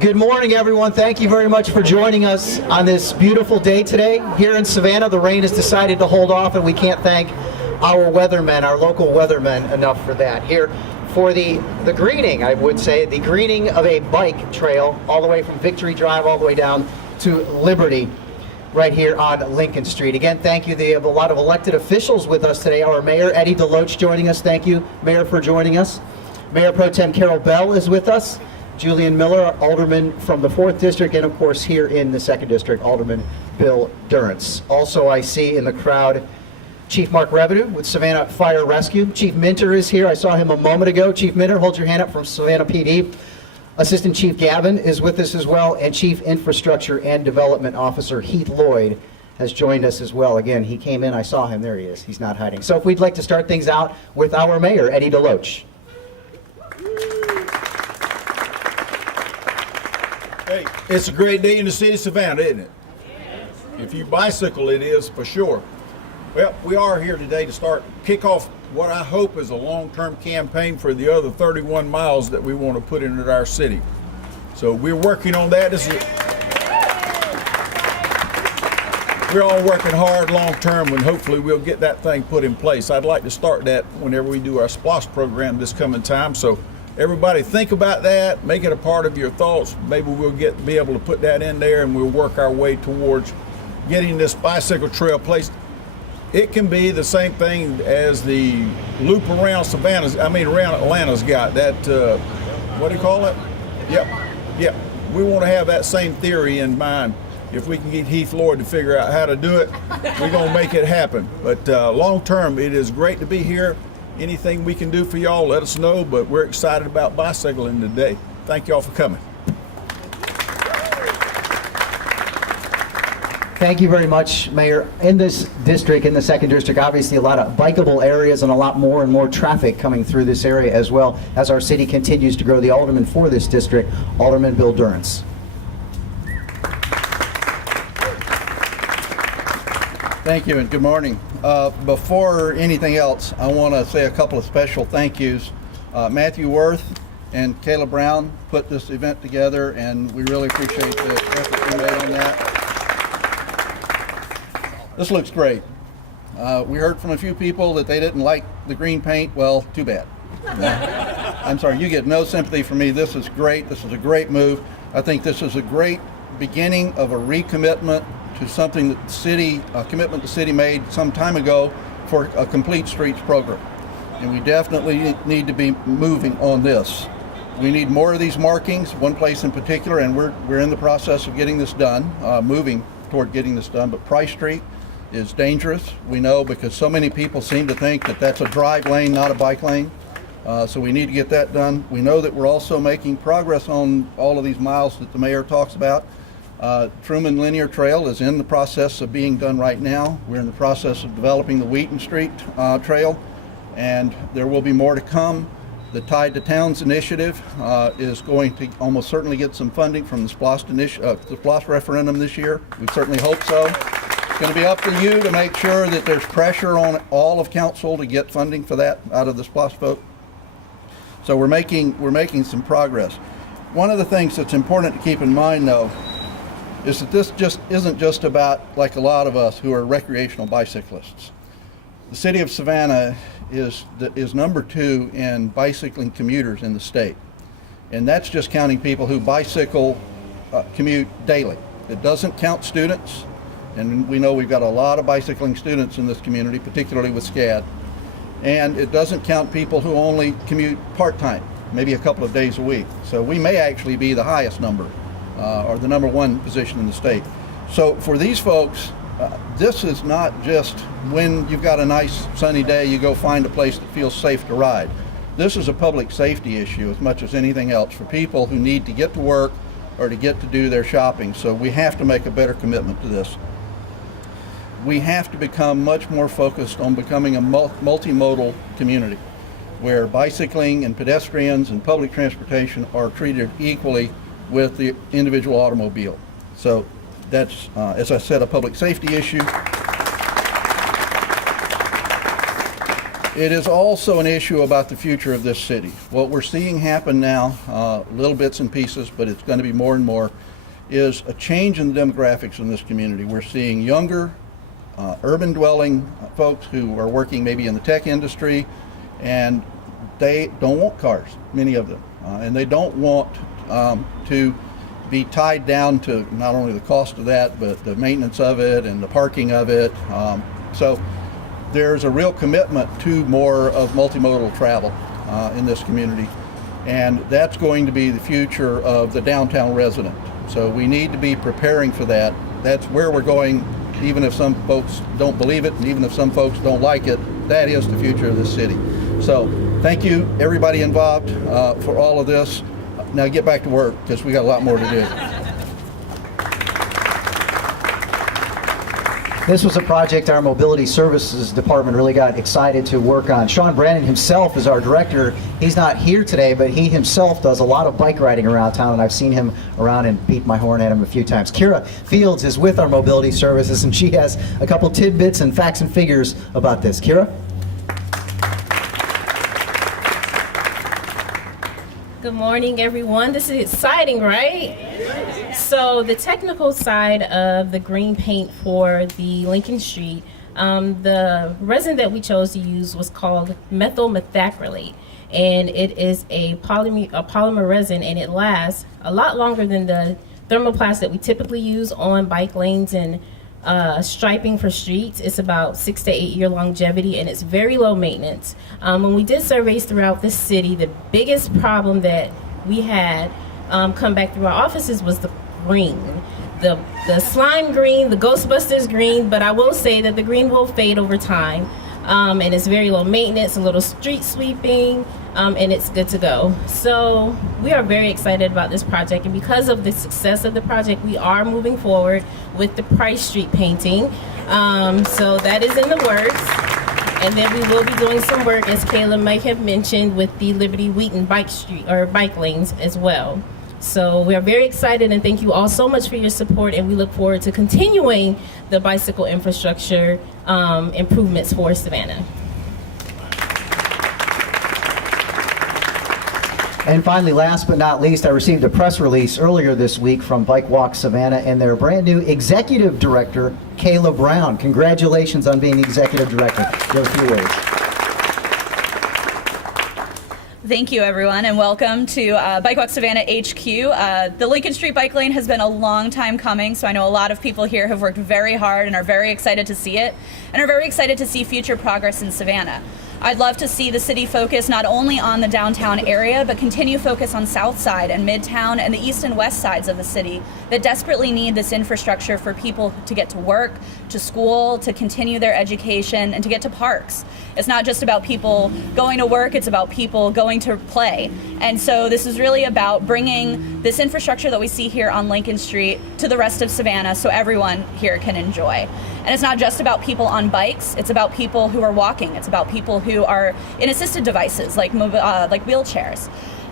Good morning, everyone. Thank you very much for joining us on this beautiful day today. Here in Savannah, the rain has decided to hold off, and we can't thank our weathermen, our local weathermen, enough for that. Here for the greening, I would say, the greening of a bike trail all the way from Victory Drive all the way down to Liberty, right here on Lincoln Street. Again, thank you. They have a lot of elected officials with us today. Our Mayor, Eddie DeLoach, joining us. Thank you, Mayor, for joining us. Mayor Pro Tem Carol Bell is with us. Julian Miller, Alderman from the 4th District, and of course here in the 2nd District, Alderman Bill Durrance. Also, I see in the crowd Chief Mark Revenue with Savannah Fire Rescue. Chief Minter is here. I saw him a moment ago. Chief Minter, hold your hand up, from Savannah PD. Assistant Chief Gavin is with us as well, and Chief Infrastructure and Development Officer Heath Lloyd has joined us as well. Again, he came in, I saw him, there he is. He's not hiding. So if we'd like to start things out with our Mayor, Eddie DeLoach. Hey, it's a great day in the city of Savannah, isn't it? If you bicycle, it is for sure. Well, we are here today to kick off what I hope is a long-term campaign for the other 31 miles that we want to put into our city. So we're working on that. We're all working hard long-term, and hopefully we'll get that thing put in place. I'd like to start that whenever we do our SPLOST program this coming time. So everybody think about that, make it a part of your thoughts. Maybe we'll be able to put that in there, and we'll work our way towards getting this bicycle trail placed. It can be the same thing as the loop around around Atlanta's got that, what do you call it? Yep. We want to have that same theory in mind. If we can get Heath Lloyd to figure out how to do it, we're going to make it happen. But long term, it is great to be here. Anything we can do for y'all, let us know, but we're excited about bicycling today. Thank y'all for coming. Thank you very much, Mayor. In this district, in the 2nd District, obviously a lot of bikeable areas and a lot more and more traffic coming through this area as well as our city continues to grow. The Alderman for this district, Alderman Bill Durrance. Thank you and good morning. Before anything else, I want to say a couple of special thank yous. Matthew Worth and Kayla Brown put this event together, and we really appreciate the effort you made on that. This looks great. We heard from a few people that they didn't like the green paint. Well, too bad. I'm sorry, you get no sympathy from me. This is great. This is a great move. I think this is a great beginning of a recommitment to something that the city, a commitment the city made some time ago for a complete streets program. And we definitely need to be moving on this. We need more of these markings, one place in particular, and we're in the process of getting this done, moving toward getting this done. But Price Street is dangerous, we know, because so many people seem to think that that's a drive lane, not a bike lane. So we need to get that done. We know that we're also making progress on all of these miles that the mayor talks about. Truman Linear Trail is in the process of being done right now. We're in the process of developing the Wheaton Street Trail, and there will be more to come. The Tide to Towns initiative is going to almost certainly get some funding from the SPLOST referendum this year. We certainly hope so. It's going to be up to you to make sure that there's pressure on all of council to get funding for that out of the SPLOST vote. So we're making some progress. One of the things that's important to keep in mind, though, is that this just isn't just about, like a lot of us who are recreational bicyclists. The city of Savannah is number 2 in bicycling commuters in the state. And that's just counting people who bicycle commute daily. It doesn't count students, and we know we've got a lot of bicycling students in this community, particularly with SCAD. And it doesn't count people who only commute part-time, maybe a couple of days a week. So we may actually be the highest number, or the number 1 position in the state. So for these folks, this is not just when you've got a nice sunny day, you go find a place that feels safe to ride. This is a public safety issue as much as anything else for people who need to get to work or to get to do their shopping. So we have to make a better commitment to this. We have to become much more focused on becoming a multimodal community where bicycling and pedestrians and public transportation are treated equally with the individual automobile. So that's, as I said, a public safety issue. It is also an issue about the future of this city. What we're seeing happen now, little bits and pieces, but it's going to be more and more, is a change in the demographics in this community. We're seeing younger, urban dwelling folks who are working maybe in the tech industry, and they don't want cars, many of them, and they don't want to be tied down to not only the cost of that, but the maintenance of it and the parking of it. So there's a real commitment to more of multimodal travel in this community, and that's going to be the future of the downtown resident. So we need to be preparing for that. That's where we're going, even if some folks don't believe it, and even if some folks don't like it, that is the future of this city. So thank you, everybody involved, for all of this. Now get back to work, because we got a lot more to do. This was a project our Mobility Services Department really got excited to work on. Sean Brandon himself is our director. He's not here today, but he himself does a lot of bike riding around town, and I've seen him around and beat my horn at him a few times. Kira Fields is with our Mobility Services, and she has a couple tidbits and facts and figures about this. Kira? Good morning, everyone. This is exciting, right? So the technical side of the green paint for the Lincoln Street, the resin that we chose to use was called methyl methacrylate, and it is a polymer resin, and it lasts a lot longer than the thermoplast that we typically use on bike lanes and striping for streets. It's about 6 to 8 year longevity, and it's very low maintenance. When we did surveys throughout the city, the biggest problem that we had come back through our offices was the green, the slime green, the Ghostbusters green. But I will say that the green will fade over time, and it's very low maintenance, a little street sweeping, and it's good to go. So we are very excited about this project, and because of the success of the project, we are moving forward with the Price Street painting. So that is in the works, and then we will be doing some work, as Kayla might have mentioned, with the Liberty Wheaton bike lanes as well. So we are very excited, and thank you all so much for your support, and we look forward to continuing the bicycle infrastructure improvements for Savannah. And finally, last but not least, I received a press release earlier this week from Bike Walk Savannah and their brand new executive director, Kayla Brown. Congratulations on being executive director. You have a few words. Thank you, everyone, and welcome to Bike Walk Savannah HQ. The Lincoln Street bike lane has been a long time coming, so I know a lot of people here have worked very hard and are very excited to see it, and are very excited to see future progress in Savannah. I'd love to see the city focus not only on the downtown area, but continue focus on South Side and Midtown and the east and west sides of the city that desperately need this infrastructure for people to get to work, to school, to continue their education, and to get to parks. It's not just about people going to work, it's about people going to play. And so this is really about bringing this infrastructure that we see here on Lincoln Street to the rest of Savannah so everyone here can enjoy. And it's not just about people on bikes, it's about people who are walking, it's about people who are in assisted devices like wheelchairs.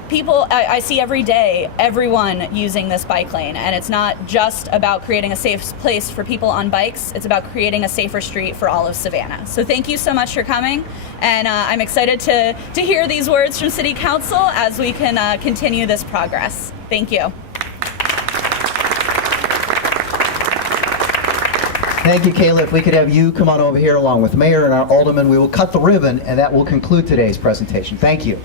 People, I see every day, everyone using this bike lane, and it's not just about creating a safe place for people on bikes, it's about creating a safer street for all of Savannah. So thank you so much for coming, and I'm excited to hear these words from City Council as we can continue this progress. Thank you. Thank you, Kayla. If we could have you come on over here along with Mayor and our Alderman, we will cut the ribbon, and that will conclude today's presentation. Thank you.